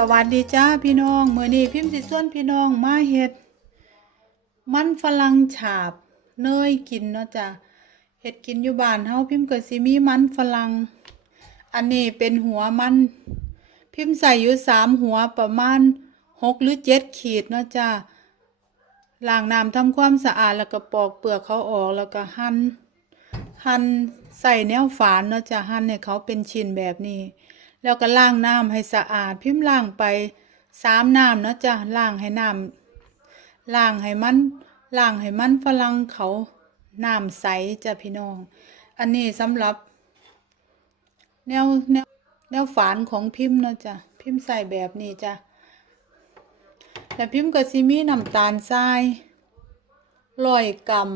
สวัสดีจ้าพี่น้องเมื่อนี้พิมพ์สิส่วนพี่น้องมาเฮ็ด มันฝรั่งฉาบเนยกินเนาะจ้ะเฮ็ดกินอยู่บ้านเฮาพิมพ์เก็สิมีมันฝรั่งอันนี้เป็นหัวมัน พิมพ์ใส่อยู่สามหัวประมาณหกหรือเจ็ดขีดเนาะจ้ะล้างน้ำทำความสะอาดแล้วก็ปอกเปลือกเขาออกแล้วก็หั่นหั่นใส่แนวฝานเนาะจ้ะหั่นให้เขาเป็นชิ้นแบบนี้ แล้วก็ล้างน้ำให้สะอาด พิมพ์ล้างไปสามน้ำนะจ้ะล้างให้น้ำล้างให้มันล้างให้มันฝรั่งเขาน้ำใสจ้ะพี่น้อง อันนี้สำหรับ แนวแนวแนวฝานของพิมพ์นะจ้ะพิมพ์ใส่แบบนี้จ้ะแล้วพิมพ์ก็สิมีน้ำตาลทรายร้อยกรัม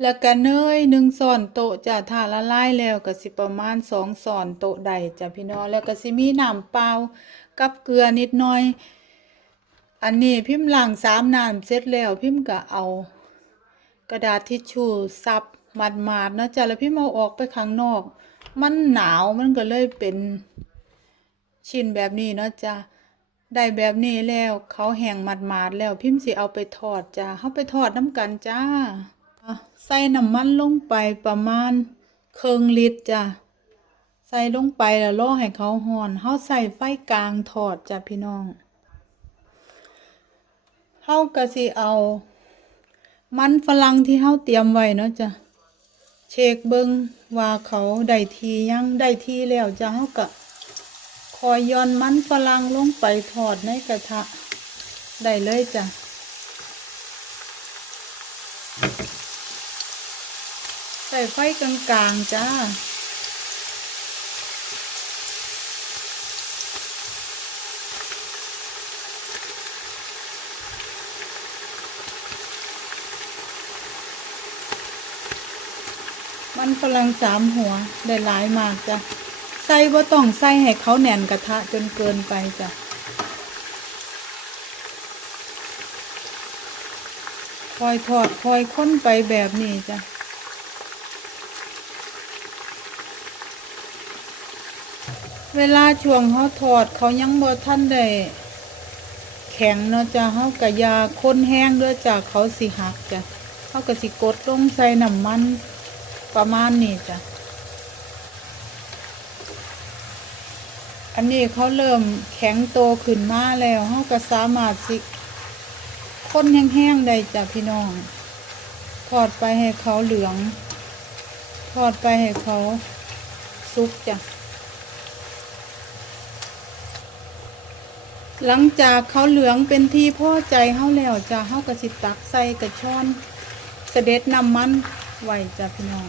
แล้วก็เนยหนึ่งส่อนโตจะถ้าละลายแล้วก็สิประมาณสองส่อนโตใดจ้ะพี่น้องแล้วก็สิมีน้ำเปล่ากับเกลือนิดหน่อย อันนี้พิมพ์ล้างสามน้ำเสร็จแล้วพิมพ์ก็เอา กระดาษทิชชู่ซับมัดมาดนะจ้ะแล้วพิมพ์เอาออกไปข้างนอก มันหนาวมันก็เลยเป็นชิ้นแบบนี้เนาะจ้ะได้แบบนี้แล้วเขาแห้งมัดมาดแล้วพิมพ์สิเอาไปทอดจ้ะเขาไปทอดน้ำกันจ้า ใส่น้ำมันลงไปประมาณครึ่งลิตรจ้ะ ใส่ลงไปแล้วรอให้เขาหอนเฮาใส่ไฟกลางทอดจ้ะพี่น้องเฮาก็สิเอา มันฝรั่งที่เฮาเตรียมไว้เนาะจ้ะ เช็คเบิงว่าเขาได้ทียังได้ทีแล้วจ้ะเฮาก็คอยย้อนมันฝรั่งลงไปทอดในกระทะได้เลยจ้ะ ใส่ไฟกลางๆจ้ามันฝรั่งสามหัวได้หลายมากจ้ะใส่บ่าต้องใส่ให้เขาแน่นกระทะจนเกินไปจ้ะคอยทอดคอยค้นไปแบบนี้จ้ะ เวลาช่วงเขาทอดเขายังบ่ทันได้แข็งเนาะจ้ะเขากะยาค้นแห้งด้วยจ้ะเขาสิหักจ้ะเขาก็สิกดลงใส่น้ำมันประมาณนี้จ้ะอันนี้เขาเริ่มแข็งโตขึ้นมาแล้วเขาก็สามารถสิค้นแห้งๆได้จ้ะพี่น้องทอดไปให้เขาเหลืองทอดไปให้เขาสุกจ้ะ หลังจากเขาเหลืองเป็นที่พ่อใจเขาแล้วจะเขากระสิตักใส่กระชอนเสด็จนำมันไว้จ้ะพี่น้อง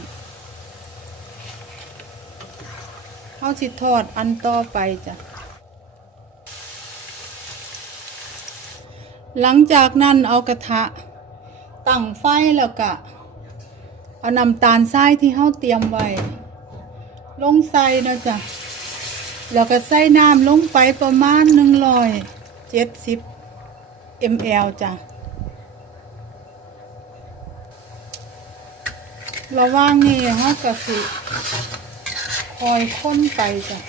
เขาสิทอดอันต่อไปจ้ะหลังจากนั้นเอากระทะตั้งไฟแล้วก็เอาน้ำตาลทรายที่เขาเตรียมไว้ ลงใส่นะจ๊ะ แล้วก็ใส่น้ำลงไปประมาณหนึ่งร้อยเจ็ดสิบ ml จ้ะ ระว่างนี้เขาก็สิคอยค้นไปจ้ะ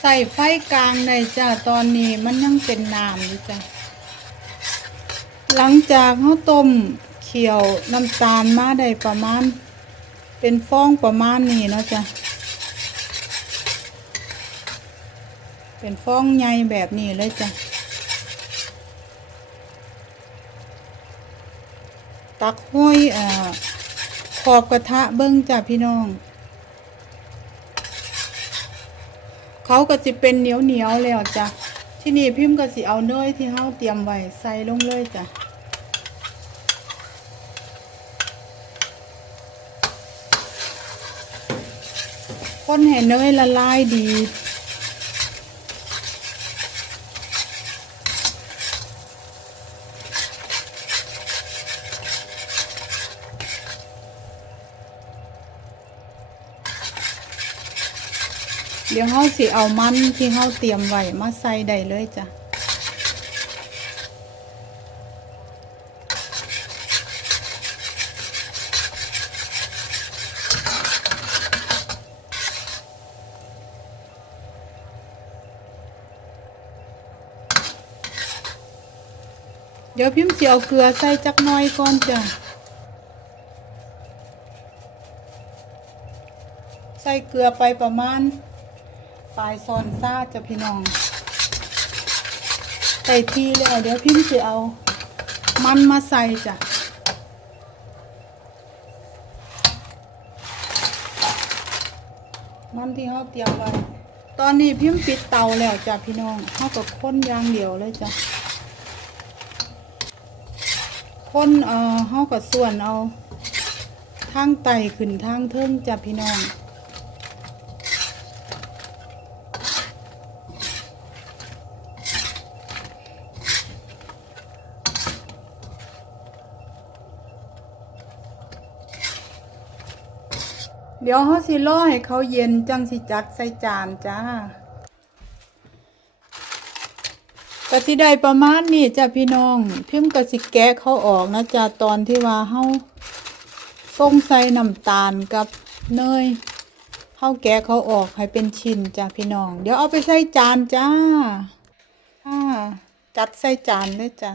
ใส่ไฟกลางในจ้ะตอนนี้มันยังเป็นน้ำอยู่จ้ะ หลังจากเขาต้ม คี่ยวน้ำตาลมาได้ประมาณ เป็นฟองประมาณนี้เนาะจ้ะเป็นฟองใหญ่แบบนี้เลยจ้ะตักห้อยอขอบกระทะเบิ้งจ้ะพี่น้อง เขาก็สิเป็นเหนียวเหนียวแล้วจ้ะที่นี่พิมพ์ก็สิเอาเนยที่เฮาเตรียมไว้ใส่ลงเลยจ้ะ คนให้เนยละลายดี เดี๋ยวเฮาสิเอามันที่เฮาเตรียมไว้มาใส่ได้เลยจ้ะ ดี๋ยวพิมพ์สิเอาเกลือใส่จักหน่อยก่อนจ้ะ ใส่เกลือไปประมาณปลายซอนซ่าจ้ะพี่น้อง ใส่ทีแล้วเดี๋ยวพิมพ์สิเอา มันมาใส่จ้ะมันที่เขาเตรียมไว้ ตอนนี้พิมพ์ปิดเตาแล้วจ้ะพี่น้องเขากับค้นยางเดียวเลยจ้ะ คนเอ่อเขากับส่วนเอาทางไตขึ้นทางเทิงจ้ะพี่น้องเดี๋ยวเขาสิรอให้เขาเย็นจังสิจัดใส่จานจ้า ก็สิได้ประมาณนี้จ้ะพี่น้อง พิมพ์ก็สิแกะเขาออกนะจ้ะตอนที่ว่าเฮาส่งใส่น้ำตาลกับเนยเฮาแกะเขาออกให้เป็นชิ้นจ้ะพี่น้อง เดี๋ยวเอาไปใส่จานจ้าอ่าจัดใส่จานเลยจ้ะ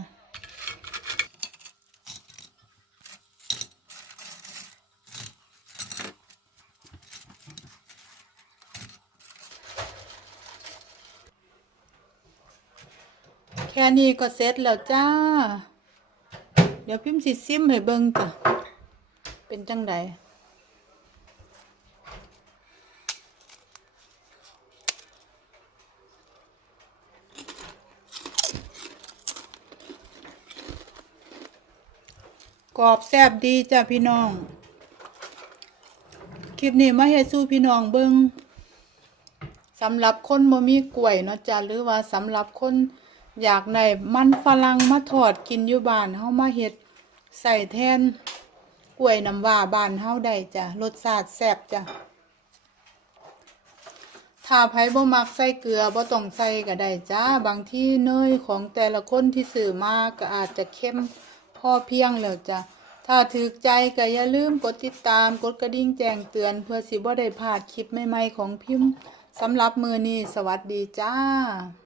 ค่นี้ก็เสร็จแล้วจ้า เดี๋ยวพิมพ์สิซิมให้เบิ่งจ้ะ เป็นจังไดกรอบแซ่บดีจ้ะพี่น้อง คลิปนี้มาเฮ็ดสู้พี่น้องเบิ่งสำหรับคนบ่มีกล้วยเนาะจ้ะหรือว่าสำหรับคน อยากได้มันฝรั่งมาทอดกินอยู่บ้านเฮามาเฮ็ดใส่แทนกล้วยน้ำว้าบ้านเฮาได้จ้ะรสชาติแซ่บจ้ะถ้าไผบ่มักใส่เกลือบ่ต้องใส่ก็ได้จ้าบางที่เนยของแต่ละคนที่ซื้อมาก็อาจจะเข้มพอเพียงแล้วจ้ะถ้าถูกใจก็อย่าลืมกดติดตามกดกระดิ่งแจ้งเตือน เพื่อสิบ่ได้พลาดคลิปใหม่ๆของพิมพ์สำหรับมือนี้สวัสดีจ้า